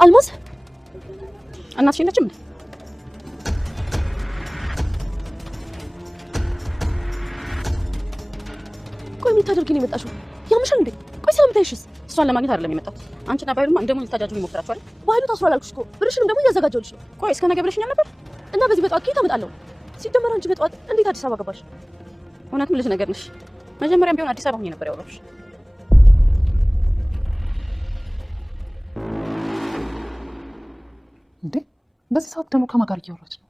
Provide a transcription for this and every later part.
አልማዝ እናትሽ የለችም እንዴ? ቆይ ምን ታደርጊ ነው የመጣሽው? ያምሻል እንዴ? ቆይ ስለምታይሽስ? እሷን ለማግኘት አይደለም የመጣሁት። አንቺና ባይሉማ እንደምን ልታጃጁ ይሞክራችሁ አይደል? ባይሉ ታስሯል አልኩሽ እኮ። ብርሽንም ደግሞ እያዘጋጀሁልሽ ነው። ቆይ እስከ ነገ ብለሽኛል ነበር። እና በዚህ በጠዋት ከየት አመጣለሁ? ሲጀመር አንቺ በጠዋት እንዴት አዲስ አበባ ገባሽ? እውነትም ልጅ ነገር ነሽ። መጀመሪያም ቢሆን አዲስ አበባ ሆኜ ነበር ያወራሁሽ። እንዴ በዚህ ሰዓት ደግሞ ከማን ጋር እያወራች ነው?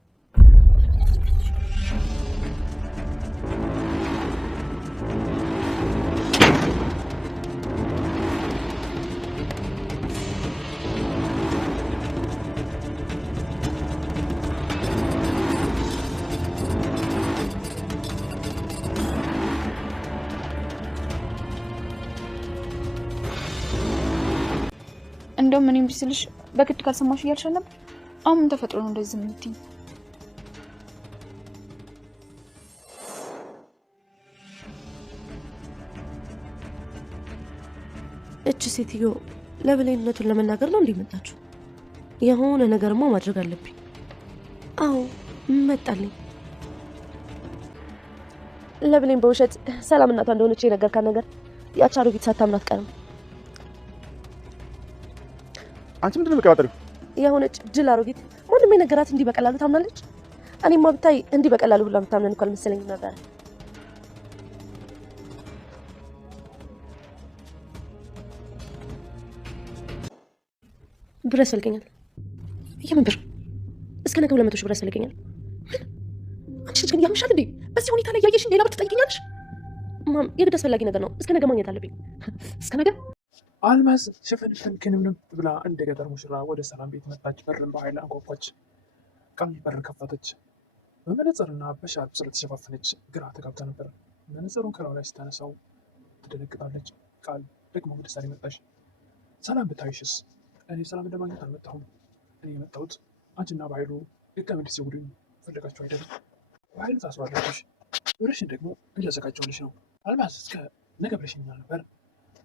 እንደውም እኔም ቢስልሽ በግድ ካልሰማሽ እያልሽ ነበር። አሁን ምን ተፈጥሮ ነው እንደዚህ የምትይኝ? እች ሴትዮ ለብሌንነቱን ለመናገር ነው እንዴ መጣችሁ? የሆነ ነገርማ ማድረግ አለብኝ። አዎ መጣልኝ። ለብሌን በውሸት ሰላም እናቷ እንደሆነች የነገርካት ነገር ያች አሮጊት ሳታምናት ቀርም። አንቺ ምንድን ነው የምትቀባጥሪው? የሆነች ጅል አሮጊት ማንም የነገራት እንዲህ በቀላሉ ታምናለች? እኔማ ብታይ እንዲህ በቀላሉ ሁላ የምታምነን እኮ አልመሰለኝም ነበር። ብር ያስፈልገኛል። የምን ብር? እስከ ነገ 200 ሺህ ብር ያስፈልገኛል። ምን? አንቺ ልጅ ግን ያምሻል እንዴ? በዚህ ሁኔታ ላይ ያየሽኝ ሌላ ብር ትጠይቀኛለሽ? ማም የግድ አስፈላጊ ነገር ነው። እስከ ነገ ማግኘት አለብኝ። እስከ ነገ አልማዝ ሽፍንፍን ክንምንም ብላ እንደ ገጠር ሙሽራ ወደ ሰላም ቤት መጣች። በርን በኃይል አንኳኳች። ቃል በር ከፈተች። በመነጽርና በሻርፕ ስለተሸፋፈነች ግራ ተጋብታ ነበር። መነጽሩን ከላዩ ላይ ስታነሳው ትደነግጣለች። ቃል ደግሞ ወደ ሳሪ መጣች። ሰላም ብታይሽስ? እኔ ሰላም ለማግኘት አልመጣሁም። እኔ የመጣሁት አንቺና በኃይሉ ድጋሚ እንድትሰውዱኝ ፈለጋችሁ አይደለም። በኃይሉ ታስሯለች። ብርሽን ደግሞ እያዘጋጀሁልሽ ነው። አልማዝ እስከ ነገ ብለሽኛል ነበር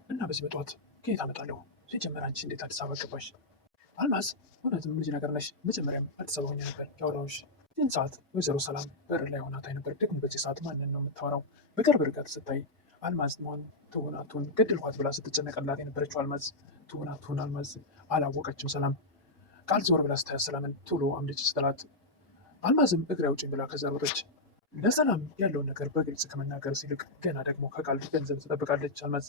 እና በዚህ በጠዋት ከየት አመጣለሁ? ሲጀመር አንቺ እንዴት አዲስ አበባ ገባሽ? አልማዝ እውነትም ልጅ ነገር ነሽ። መጀመሪያም አዲስ አበባ ሆኜ ነበር ያወራሁሽ። ይህን ሰዓት ወይዘሮ ሰላም በር ላይ ሆና ታይ ነበር። ደግሞ በዚህ ሰዓት ማንን ነው የምታወራው? በቅርብ ርቀት ስታይ አልማዝ መሆን ትሆናቱን ገድልኳት ብላ ስትጨነቀላት የነበረችው አልማዝ ትሆናቱን አልማዝ አላወቀችም። ሰላም ቃል ዞር ብላ ስታያት ሰላምን ቶሎ አምልጭ ስትላት አልማዝም እግሬ አውጪኝ ብላ ከዛ ሮጠች። ለሰላም ያለውን ነገር በግልጽ ከመናገር ሲልቅ ገና ደግሞ ከቃል ገንዘብ ትጠብቃለች። አልማዝ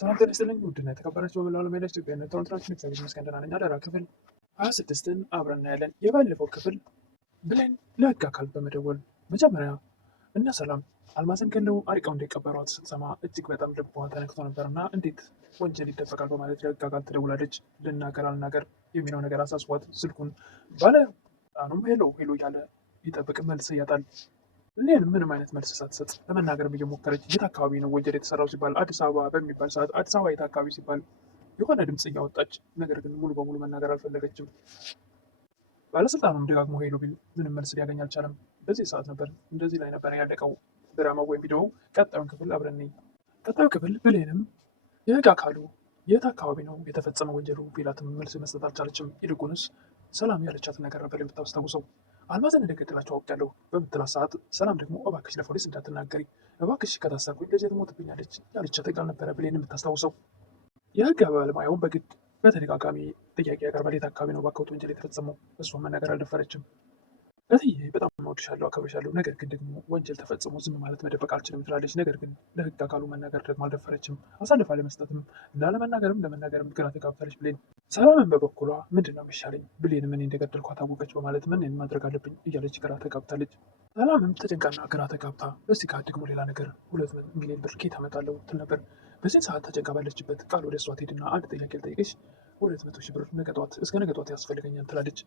ሰላም ጤና ይስጥልኝ ውድና የተከበራችሁ በመላው ዓለም ያላችሁ ኢትዮጵያውያን ተወዳጆች እግዚአብሔር ይመስገን ደህና ነኝ። አደራ ክፍል 26ን አብረን እናያለን። የባለፈው ክፍል ብሌን ለህግ አካል በመደወል መጀመሪያ እነ ሰላም አልማዝን ገለው አሪቀው እንደቀበሯት ስትሰማ እጅግ በጣም ልቧ ተነክቶ ነበርና እንዴት ወንጀል ይደበቃል በማለት ለህግ አካል ትደውላለች። ልናገር አልናገር የሚለው ነገር አሳስቧት ስልኩን ባለ ጣኑም ሄሎ ሄሎ እያለ ይጠብቅ መልስ ያጣል። ብሌን ምንም አይነት መልስ ሳትሰጥ ለመናገርም እየሞከረች የት አካባቢ ነው ወንጀል የተሰራው ሲባል አዲስ አበባ በሚባል ሰዓት አዲስ አበባ የት አካባቢ ሲባል የሆነ ድምፅ እያወጣች ነገር ግን ሙሉ በሙሉ መናገር አልፈለገችም። ባለስልጣኑም ደጋግሞ ሄሎ ቢል ምንም መልስ ሊያገኝ አልቻለም። በዚህ ሰዓት ነበር እንደዚህ ላይ ነበር ያለቀው ድራማው ወይም ቪዲዮው። ቀጣዩን ክፍል አብረን እንይ። ቀጣዩ ክፍል ብሌንም የህግ አካሉ የት አካባቢ ነው የተፈጸመ ወንጀሉ ቢላትም መልስ መስጠት አልቻለችም። ይልቁንስ ሰላም ያለቻትን ነገር ነበር የምታስታውሰው። አልማዝን እንደገደላቸው አውቄያለሁ በምትላት ሰዓት ሰላም ደግሞ እባክሽ ለፖሊስ እንዳትናገሪ፣ እባክሽ ከታሰርኩኝ ልጄ ትሞትብኛለች ያለቻት ቃል ነበረ ብሌን የምታስታውሰው። የህግ ባለሙያውን በግድ በተደጋጋሚ ጥያቄ ያቀርባል። የት አካባቢ ነው ባካውት ወንጀል የተፈጸመው? እሷን መናገር አልደፈረችም። እትዬ በጣም እወድሻለሁ፣ አከብርሻለሁ፣ ነገር ግን ደግሞ ወንጀል ተፈጽሞ ዝም ማለት መደበቅ አልችልም ትላለች። ነገር ግን ለህግ አካሉ መናገር ደግሞ አልደፈረችም። አሳልፋ ለመስጠትም ላለመናገርም ለመናገርም ግራ ተጋብታለች ብሌን። ሰላምን በበኩሏ ምንድን ነው የሚሻለኝ? ብሌን ምን እንደገደልኳት አወቀች በማለት ምን ማድረግ አለብኝ እያለች ግራ ተጋብታለች። ሰላምም ተጨንቃና ግራ ተጋብታ በዚህ ጋር ደግሞ ሌላ ነገር 2 ሚሊዮን ብር ከየት አመጣለሁ ትል ነበር። በዚህ ሰዓት ተጨንቃ ባለችበት ቃል ወደ እሷ ትሄድና አንድ ጥያቄ ልጠይቅሽ፣ 200 ሺህ ብር ነገ ጠዋት እስከ ነገ ጠዋት ያስፈልገኛል ትላለች።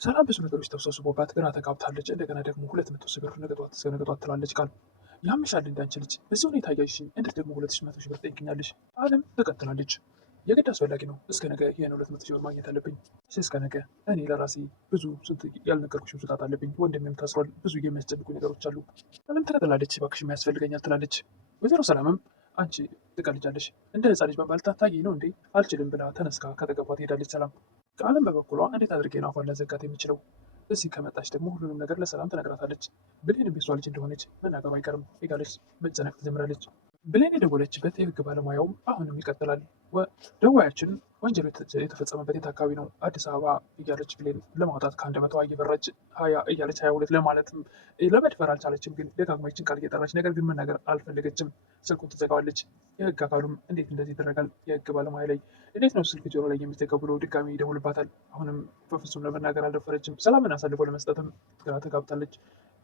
ሰላም ብዙ ነገሮች ተወሳስቦባት ግራ ተጋብታለች። እንደገና ደግሞ 200 ሺህ ብር ነገ ጠዋት እስከ ነገ ጠዋት ትላለች። ቃል ያምሻል እንዳንቺ ልጅ በዚህ ሁኔታ እያይሽኝ እንዴት ደግሞ 200 ሺህ ብር ጠይቅኛለሽ? አለም ትቀጥላለች። የግድ አስፈላጊ ነው። እስከ ነገ ይህን 200 ሺህ ብር ማግኘት አለብኝ። እስከ ነገ እኔ ለራሴ ብዙ ስንት ያልነገርኩሽም ስጣት አለብኝ። ወንድሜም ታስሯል። ብዙ የሚያስጨንቁ ነገሮች አሉ። አለም ትቀጥላለች። እባክሽም ያስፈልገኛል ትላለች። ወይዘሮ ሰላምም አንቺ ትቀልጃለሽ፣ እንደ ህፃን ልጅ በማለት ታታጊ ነው እንዴ? አልችልም ብላ ተነስካ ከተገባ ትሄዳለች። ሰላም ቃልም በበኩሏ እንዴት አድርጌ ነው አፏን ላዘጋት የምችለው? እዚህ ከመጣች ደግሞ ሁሉንም ነገር ለሰላም ትነግራታለች። ብሌንም የሷ ልጅ እንደሆነች መናገሩ አይቀርም እያለች መጨነቅ ትጀምራለች። ብሌን የደወለችበት የህግ ባለሙያውም አሁንም ይቀጥላል። ደዋያችን ወንጀሉ የተፈጸመበት የት አካባቢ ነው? አዲስ አበባ እያለች ብሌን ለማውጣት ከ100 እየበረች 20 እያለች 22 ለማለትም ለመድፈር አልቻለችም። ግን ደጋግሞችን ቃል እየጠራች ነገር ግን መናገር አልፈለገችም። ስልኩን ትዘጋዋለች። የህግ አካሉም እንዴት እንደዚህ ይደረጋል? የህግ ባለሙያ ላይ እንዴት ነው ስልክ ጆሮ ላይ የሚዘጋው ብሎ ድጋሚ ይደውልባታል። አሁንም በፍጹም ለመናገር አልደፈረችም። ሰላምን አሳልፎ ለመስጠትም ግራ ተጋብታለች።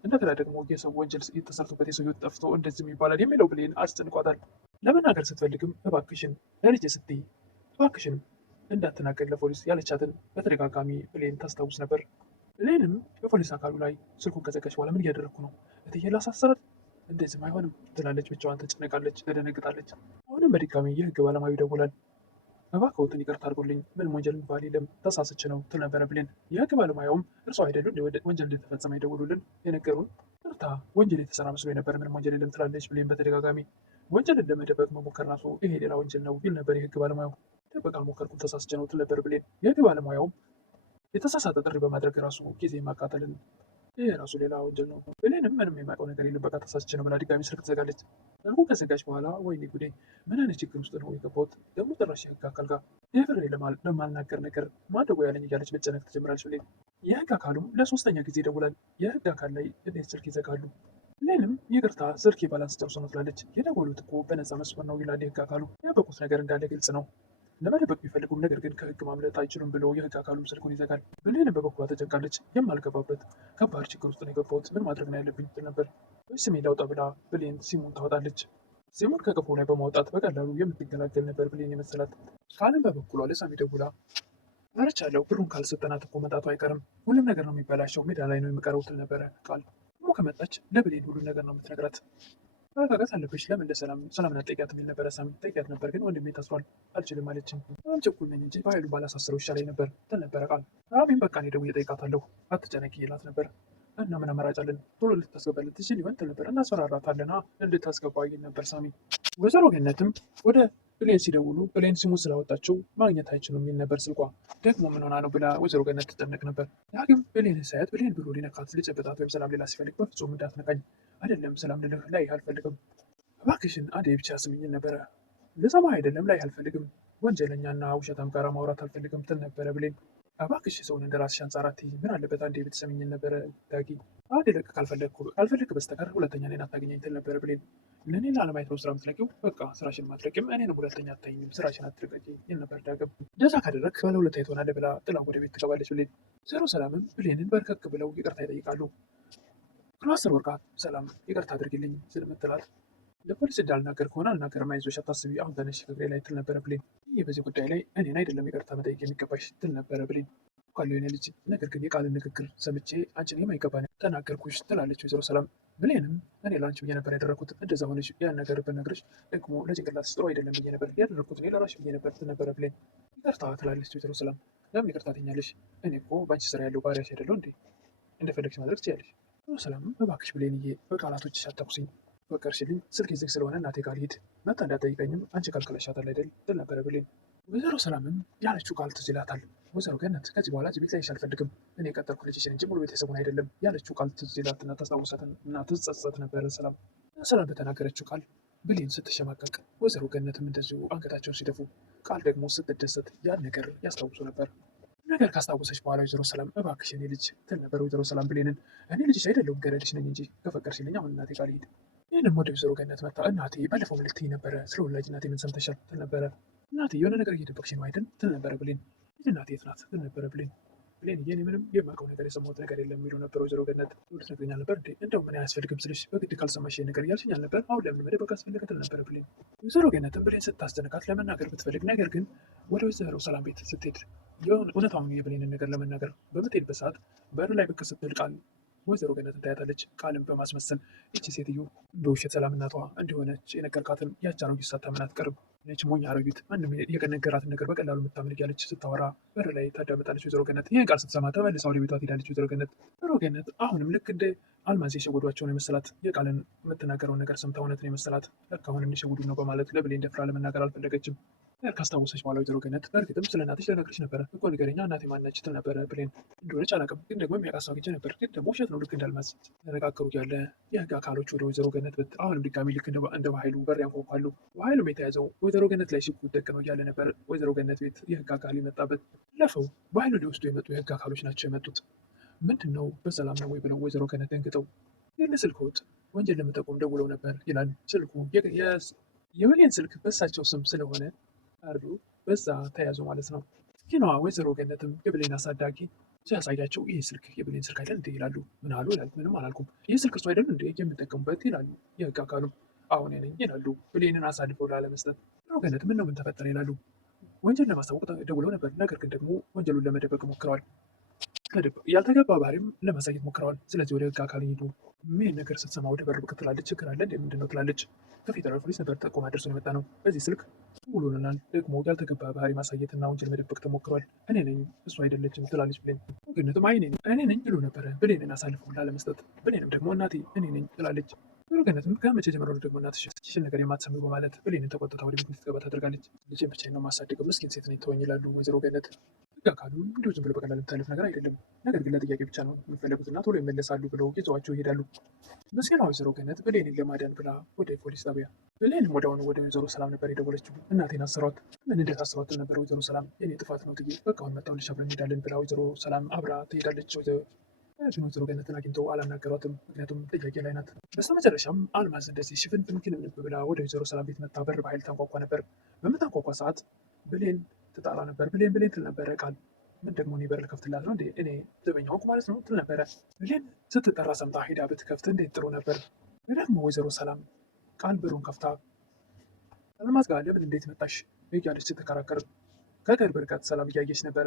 እንደገና ደግሞ የሰው ወንጀል የተሰርቶበት የሰው ህይወት ጠፍቶ እንደዚህም ይባላል የሚለው ብሌን አስጨንቋታል። ለመናገር ስትፈልግም እባክሽን ለልጄ ስትይ እባክሽን እንዳትናገር ለፖሊስ ያለቻትን በተደጋጋሚ ብሌን ታስታውስ ነበር። ብሌንም በፖሊስ አካሉ ላይ ስልኩን ከዘጋች በኋላ ምን እያደረግኩ ነው? እትዬ ላሳስራት? እንደዚህም አይሆንም ትላለች። ብቻዋን ትጨነቃለች፣ ትደነግጣለች። አሁንም በድጋሚ የህግ ባለሙያው ይደውላል። እባክዎትን ይቅርታ አድርጎልኝ ምንም ወንጀል የሚባል የለም ተሳስቼ ነው ትል ነበረ ብሌን። የህግ ባለሙያውም እርሷ አይደሉ ወንጀል እንደተፈጸመ ይደውሉልን የነገሩን? ይቅርታ ወንጀል የተሰራ መስሎ የነበረ ምንም ወንጀል የለም ትላለች ብሌን በተደጋጋሚ። ወንጀልን ለመደበቅ መሞከር ራሱ ይሄ ሌላ ወንጀል ነው ይል ነበር የህግ ባለሙያው። ደበቅ አልሞከርኩም ተሳስቼ ነው ትል ነበር ብሌን። የህግ ባለሙያውም የተሳሳተ ጥሪ በማድረግ ራሱ ጊዜ ማቃጠልን ይህ ራሱ ሌላ ወንጀል ነው። ብሌንም ምንም የማውቀው ነገር የለም በቃ ተሳስቼ ነው ብላ ድጋሚ ስልክ ትዘጋለች። ስልኩን ከዘጋች በኋላ ወይኔ ጉዴ ምን አይነት ችግር ውስጥ ነው የገባሁት? ደግሞ ጭራሽ የህግ አካል ጋር የፍሬ ለማልናገር ነገር ማድረጉ ያለኝ እያለች መጨነቅ ትጀምራለች ብሌን። የህግ አካሉም ለሶስተኛ ጊዜ ይደውላል። የህግ አካል ላይ እንዴት ስልክ ይዘጋሉ? ብሌንም ይቅርታ ስልክ ባላንስ ጨርሶ ነው ትላለች። የደወሉት እኮ በነፃ መስመር ነው ይላል የህግ አካሉ። ያበቁት ነገር እንዳለ ግልጽ ነው። ለመደበቅ ቢፈልጉም ነገር ግን ከህግ ማምለጥ አይችሉም ብሎ የህግ አካሉም ስልኩን ይዘጋል። ብሌንም በበኩሏ ተጨንቃለች። የማልገባበት ከባድ ችግር ውስጥ ነው የገባሁት። ምን ማድረግ ነው ያለብኝ ትል ነበር። ስሜን ላውጣ ብላ ብሌን ሲሙን ታወጣለች። ሲሙን ከቀፎ ላይ በማውጣት በቀላሉ የምትገላገል ነበር ብሌን የመሰላት። ቃልም በበኩሏ ለሳሚ ደውላ መርቻለሁ፣ ብሩን ካልሰጠናት እኮ መጣቱ አይቀርም፣ ሁሉም ነገር ነው የሚበላሸው፣ ሜዳ ላይ ነው የሚቀረው ትል ነበረ። ቃል ደግሞ ከመጣች ለብሌን ሁሉም ነገር ነው የምትነግራት። መረጋጋት አለብሽ፣ ለምን ሰላምን አትጠይቂያት የሚል ነበረ ሳሚ። ጠይቂያት ነበር ግን ወንድሜ ታስሯል አልችልም አለችኝ። በጣም ችኩል ነኝ እንጂ በኃይሉ ባላሳስረው ይሻለኝ ነበር ትል ነበረ ቃል። ራቢን በቃ እኔ ደውዬ እጠይቃታለሁ አትጨነቂ ይላት ነበር። እና ምን አማራጭ አለን? ቶሎ ልታስገባለት ትችል ይሆን ትል ነበር። እናስፈራራታለን እንድታስገባ ይል ነበር ሳሚ። ወይዘሮ ገነትም ወደ ብሌን ሲደውሉ ብሌን ስሙን ስላወጣችው ማግኘት አይችሉም የሚል ነበር ስልኳ። ደግሞ ምን ሆና ነው ብላ ወይዘሮ ገነት ትጨነቅ ነበር። ዳግም ብሌን ሳያት ብሌን ብሎ ሊነካት ሊጨበጣት ወይም ሰላም ሌላ ሲፈልግ በፍጹም እንዳትነካኝ፣ አይደለም ሰላም ልልህ ላይ አልፈልግም፣ እባክሽን አንዴ ብቻ ስምኝ ነበረ። ልሰማ አይደለም ላይ አልፈልግም፣ ወንጀለኛና ውሸታም ጋር ማውራት አልፈልግም ትል ነበረ ብሌን። እባክሽ ሰውን እንደ ራስሽ አንጻር አትይ፣ ምን አለበት አንዴ ብትሰሚኝ ነበረ ዳጊ። አንዴ ልቅ ካልፈለግክ በስተቀር ሁለተኛ እኔን አታገኘኝ ትል ነበረ ብሌን። ለእኔ ለአለማየት ነው ስራ የምትለቂው፣ በቃ ስራሽን ማትለቂም፣ እኔንም ሁለተኛ አታይኝም፣ ስራሽን አትልቀቂ ይል ነበር ዳግም። እንደዛ ካደረግክ ባለሁለታዊ ትሆናለህ ብላ ጥላ ወደ ቤት ትገባለች ብሌን። ወይዘሮ ሰላምም ብሌንን በርከክ ብለው ይቅርታ ይጠይቃሉ። ክላስተር ወርቃ ሰላም ይቅርታ አድርግልኝ ስለምትላት ለፖሊስ እንዳልናገር ከሆነ አልናገርም፣ አይዞሽ አታስቢ፣ አሁን ተነሽ ከእግሬ ላይ ትል ነበረ ብሌን። ይህ በዚህ ጉዳይ ላይ እኔን አይደለም ይቅርታ መጠየቅ የሚገባሽ ትል ነበረ ብሌን። ካለው የኔ ልጅ ነገር ግን የቃልን ንግግር ሰምቼ አንቺን የማይገባ ተናገርኩሽ ትላለች ወይዘሮ ሰላም። ብሌንም እኔ ለአንቺ ብዬ ነበር ያደረግኩት፣ እንደዛ ሆነሽ ያን ነገር ብነግርሽ ደግሞ ለጭንቅላትሽ ጥሩ አይደለም ብዬ ነበር ያደረግኩት፣ እኔ ለራስሽ ብዬ ነበር ትል ነበረ ብሌን። ይቅርታ ትላለች ወይዘሮ ሰላም። ለምን ይቅርታ ትኛለሽ? እኔ እኮ በአንቺ ስራ ያለው ባሪያሽ አይደለሁ እንዴ? እንደፈለግሽ ማድረግ ትችያለሽ። ወይዘሮ ሰላም እባክሽ ብሌንዬ በቃላቶችሽ አታኩሲኝ፣ በቀርሽልኝ፣ ስልክ ዝግ ስለሆነ እናቴ ጋር ልሂድ፣ መታ እንዳትጠይቀኝም አንቺ ካልከለሻታል አይደል ትል ነበረ ብሌን። ወይዘሮ ሰላምም ያለችው ቃል ትዝ ይላታል። ወይዘሮ ገነት ከዚህ በኋላ እዚህ ቤት ላይሽ አልፈልግም፣ እኔ የቀጠርኩ ልጅሽን እንጂ ሙሉ ቤተሰቡን አይደለም ያለችው ቃል ትዝ ይላትና ታስታውሳትና ትጸጸት ነበረ ሰላም። ሰላም በተናገረችው ቃል ብሌን ስትሸማቀቅ፣ ወይዘሮ ገነትም እንደዚሁ አንገታቸውን ሲደፉ፣ ቃል ደግሞ ስትደሰት ያን ነገር ያስታውሱ ነበር። ነገር ካስታወሰች በኋላ ወይዘሮ ሰላም እባክሽ እኔ ልጅ ትል ነበር ወይዘሮ ሰላም ብሌንን። እኔ ልጅሽ አይደለሁም ገረድሽ ነኝ እንጂ ከፈቀድሽልኝ አሁን እናቴ ጋር ልሂድ። ይህንም ወደ ወይዘሮ ገነት መጣ። እናቴ ባለፈው መልዕክት ነበረ ስለ ወላጅ እናቴ ምን ሰምተሻል ትል ነበረ። እናቴ የሆነ ነገር እየደበቅሽ ነው አይደል ትል ነበረ ብሌን። ልጅ እናቴ የት ናት ትል ነበረ ብሌን። ብሌን እኔ ምንም የማውቀው ነገር የሰማሁት ነገር የለም የሚለው ነበር ወይዘሮ ገነት። ትነግሪኝ ነበር እንዴ? እንደው ምን አያስፈልግም ስልሽ በግድ ካልሰማሽ ነገር እያልሽኝ አልነበር? አሁን ለምን መደበቅ አስፈለገ ትል ነበረ ብሌን። ወይዘሮ ገነትም ብሌን ስታስጨንቃት ለመናገር ብትፈልግ ነገር ግን ወደ ወይዘሮ ሰላም ቤት ስትሄድ እውነታውን የብሌንን ነገር ለመናገር በምትሄድበት ሰዓት በር ላይ ብቅ ስትል ቃል ወይዘሮ ገነት ታያታለች። ቃልም በማስመሰል ይቺ ሴትዮ በውሸት ሰላም እናቷ እንደሆነች የነገርካትን ያች አሮጊት ሳታምን አትቀርም፣ ነች ሞኝ አሮጊት፣ ማንም የነገራትን ነገር በቀላሉ የምታምን እያለች ስታወራ በር ላይ ታዳምጣለች ወይዘሮ ገነት። ይህን ቃል ስትሰማ ተመልሳ ወደ ቤቷ ትሄዳለች ወይዘሮ ገነት። ወይዘሮ ገነት አሁንም ልክ እንደ አልማዝ የሸወዷቸው ነው የመሰላት። የቃልን የምትናገረውን ነገር ሰምታ እውነትን የመሰላት ለካ አሁንም ሊሸውዱ ነው በማለት ለብሌን ደፍራ ለመናገር አልፈለገችም። ካስታወሰች በኋላ ወይዘሮ ገነት በእርግጥም ስለ እናትሽ ልነግርሽ ነበረ እኮ ንገረኛ፣ እናቴ ማነች ትል ነበረ። ብሌን እንደሆነች አላውቅም፣ ግን ደግሞ የሚያውቃት ሰው አግኝቼ ነበር፣ ግን ደግሞ ውሸት ነው ልክ እንዳልማዝ ተነጋገሩ እያለ የህግ አካሎች ወደ ወይዘሮ ገነት ብት አሁንም ድጋሚ ልክ እንደ በኃይሉ በር ያንኳኳሉ። በኃይሉም የተያዘው ወይዘሮ ገነት ላይ ሽጉጥ ደቅ ነው እያለ ነበር። ወይዘሮ ገነት ቤት የህግ አካል የመጣበት ለፈው በኃይሉ ሊወስዱ የመጡ የህግ አካሎች ናቸው የመጡት። ምንድን ነው በሰላም ነው ወይ ብለው ወይዘሮ ገነት ደንግጠው የለ ስልክዎት ወንጀል ለመጠቆም ደውለው ነበር ይላል። ስልኩ የብሌን ስልክ በሳቸው ስም ስለሆነ አሉ በዛ ተያዙ ማለት ነው። ይህነዋ ወይዘሮ ገነትም የብሌን አሳዳጊ ሲያሳያቸው ይህ ስልክ የብሌን ስልክ አይደል እንዴ ይላሉ። ምን አሉ ይላል። ምንም አላልኩም፣ ይህ ስልክ እርሱ አይደል እንዴ የምንጠቀሙበት ይላሉ። የህግ አካሉ አሁን ነኝ ይላሉ። ብሌንን አሳልፈው ላለመስጠት ወይዘሮ ገነት ምን ነው ምን ተፈጠረ ይላሉ። ወንጀል ለማሳወቅ ደውለው ነበር፣ ነገር ግን ደግሞ ወንጀሉን ለመደበቅ ሞክረዋል። ያልተገባ ባህሪም ለማሳየት ሞክረዋል። ስለዚህ ወደ ህግ አካል ሄዱ። ምን ነገር ስትሰማ ወደ በር ብቅ ትላለች። ችግር አለ እንደ ምንድን ነው ትላለች። ከፌደራል ፖሊስ ነበር ጠቆማ ደርሶ የመጣ ነው። በዚህ ስልክ ውሎልናል። ደግሞ ያልተገባ ባህሪ ማሳየትና ወንጀል መደበቅ ተሞክሯል። እኔ ነኝ እሱ አይደለችም ትላለች ብሌን። ግነትም አይ እኔ ነኝ ብሎ ነበረ ብሌንን አሳልፈው ላለመስጠት። ብሌንም ደግሞ እናቴ እኔ ነኝ ትላለች። ገነትም ከመቼ ጀምሮ ደግሞ እናትሽን ነገር የማትሰሚ በማለት ብሌንን ተቆጥታ ወደ ቤት ልትገባ ታደርጋለች። ልጄን ብቻዬን ነው የማሳድገው፣ ምስኪን ሴት ነኝ ተወኝ ይላሉ ወይዘሮ ገነት። ህግ አካሉ እንዲሁ ዝም ብሎ በቀላሉ የምታለፍ ነገር አይደለም፣ ነገር ግን ለጥያቄ ብቻ ነው የሚፈለጉትና ቶሎ ይመለሳሉ ብለው ይዘዋቸው ይሄዳሉ። ምስኪኗ ወይዘሮ ገነት ብሌንን ለማዳን ብላ ወደ ፖሊስ ጣቢያ። ብሌንም ወዲያውኑ ወደ ወይዘሮ ሰላም ነበር የደወለችው። እናቴን አሰሯት። ምን እንደታሰሯት ነበር ወይዘሮ ሰላም። የኔ ጥፋት ነው ትዬ በቃ አሁን መጣሁልሽ አብረን እንሄዳለን ብላ ወይዘሮ ሰላም አብራ ትሄዳለች። ወይዘሮ ገነትን አግኝተው አላናገሯትም፣ ምክንያቱም ጥያቄ ላይ ናት። በስተመጨረሻም አልማዝ እንደዚህ ሽፍንፍን ክንብንብ ብላ ወደ ወይዘሮ ሰላም ቤት መታ በር በኃይል ታንኳኳ ነበር። በምታንኳኳ ሰዓት ብሌን ትጣራ ነበር። ብሌን ትል ነበረ። ቃል ምን ደግሞ እኔ በር ልከፍትላት ነው እንዴ? እኔ ዘበኛ ሆንኩ ማለት ነው ትል ነበረ። ብሌን ስትጠራ ሰምታ ሄዳ ብትከፍት እንዴት ጥሩ ነበር። ደግሞ ወይዘሮ ሰላም ቃል በሩን ከፍታ አልማዝ ጋር ለምን እንዴት መጣሽ እያለች ስትከራከር ከቅርብ ርቀት ሰላም እያየች ነበረ።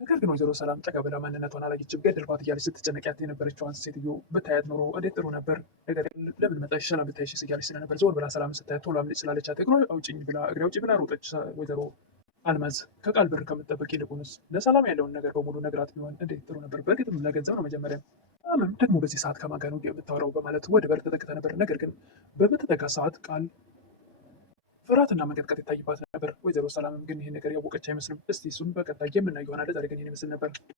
ነገር ግን ወይዘሮ ሰላም ጠጋ ብላ ማንነቷን አላየችም። ገደልኳት እያለች ስትጨነቂያት የነበረችዋን ሴትዮ ብታያት ኖሮ እንዴት ጥሩ ነበር። ነገር ለምን መጣሽ ሰላም ብታይሽ እያለች ስለነበር ዞር ብላ ሰላም ስታያት ቶሎ አምልጭ ስላለቻት እግሬ አውጭኝ ብላ ሮጠች። ወይዘሮ አልማዝ ከቃል በር ከምጠበቅ ይልቁንስ ለሰላም ያለውን ነገር በሙሉ ነግራት ቢሆን እንዴት ጥሩ ነበር። በእርግጥም ለገንዘብ ነው መጀመሪያ ደግሞ በዚህ ሰዓት ከማን ጋር ነው የምታወራው በማለት ወደ በር ተጠግታ ነበር። ነገር ግን በምትጠጋ ሰዓት ቃል ፍርሃትና መንቀጥቀጥ ይታይባት ነበር። ወይዘሮ ሰላምም ግን ይህን ነገር ያወቀች አይመስልም። እስቲ እሱን በቀጣይ የምናየው ይሆናል። ዛሬ ግን ይህን ይመስል ነበር።